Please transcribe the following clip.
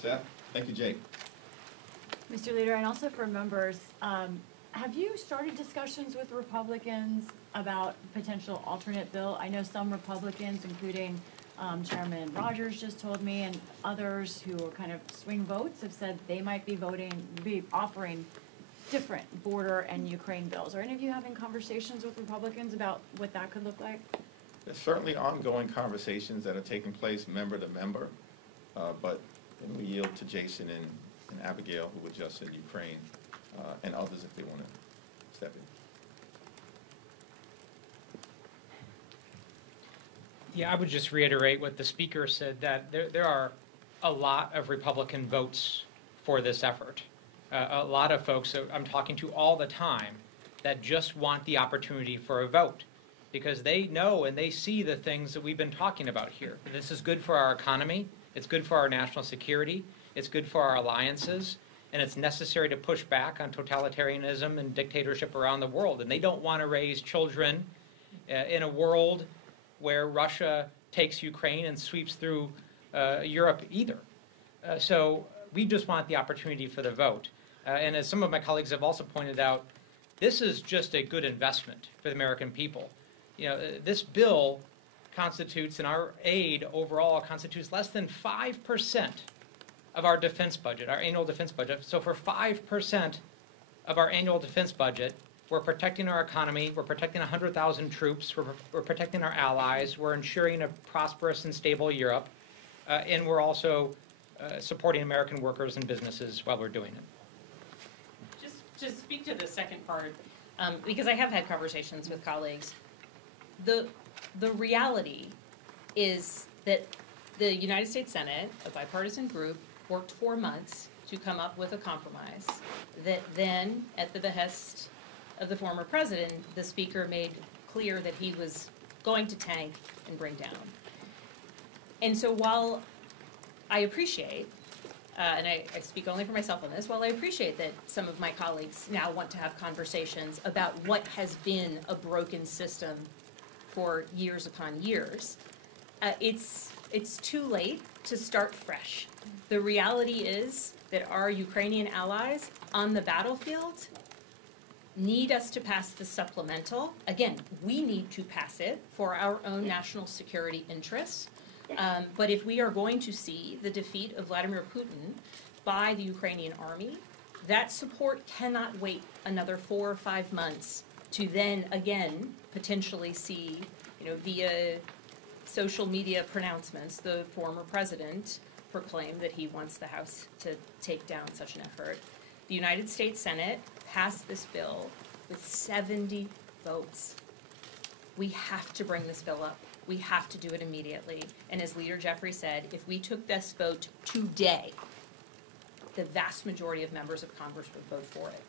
Seth. Thank you, Jake. Mr. Leader, and also for members, have you started discussions with Republicans about potential alternate bill? I know some Republicans, including Chairman Rogers just told me, and others who are kind of swing votes have said they might be offering different border and Ukraine bills. Are any of you having conversations with Republicans about what that could look like? There's certainly ongoing conversations that are taking place member to member, but we yield to Jason and Abigail, who were just in Ukraine, and others if they want to step in. Yeah, I would just reiterate what the speaker said, that there are a lot of Republican votes for this effort. A lot of folks I'm talking to all the time that just want the opportunity for a vote because they know and they see the things that we've been talking about here. This is good for our economy, it's good for our national security, it's good for our alliances, and it's necessary to push back on totalitarianism and dictatorship around the world. And they don't want to raise children in a world where Russia takes Ukraine and sweeps through Europe either. So we just want the opportunity for the vote. And as some of my colleagues have also pointed out, this is just a good investment for the American people. You know, this bill constitutes, and our aid overall constitutes less than 5% of our defense budget, our annual defense budget. So for 5% of our annual defense budget, we're protecting our economy, we're protecting 100,000 troops, we're protecting our allies, we're ensuring a prosperous and stable Europe, and we're also supporting American workers and businesses while we're doing it. Just to speak to the second part, because I have had conversations with colleagues, the reality is that the United States Senate, a bipartisan group, worked 4 months to come up with a compromise that then, at the behest of the former president, the speaker made clear that he was going to tank and bring down. And so while I appreciate, and I speak only for myself on this, while I appreciate that some of my colleagues now want to have conversations about what has been a broken system for years upon years, it's too late to start fresh. The reality is that our Ukrainian allies on the battlefield need us to pass the supplemental. Again, we need to pass it for our own national security interests. But if we are going to see the defeat of Vladimir Putin by the Ukrainian army, that support cannot wait another 4 or 5 months to then again potentially see, via social media pronouncements, the former president proclaim that he wants the House to take down such an effort. The United States Senate passed this bill with 70 votes. We have to bring this bill up. We have to do it immediately. And as Leader Jeffrey said, if we took this vote today, the vast majority of members of Congress would vote for it.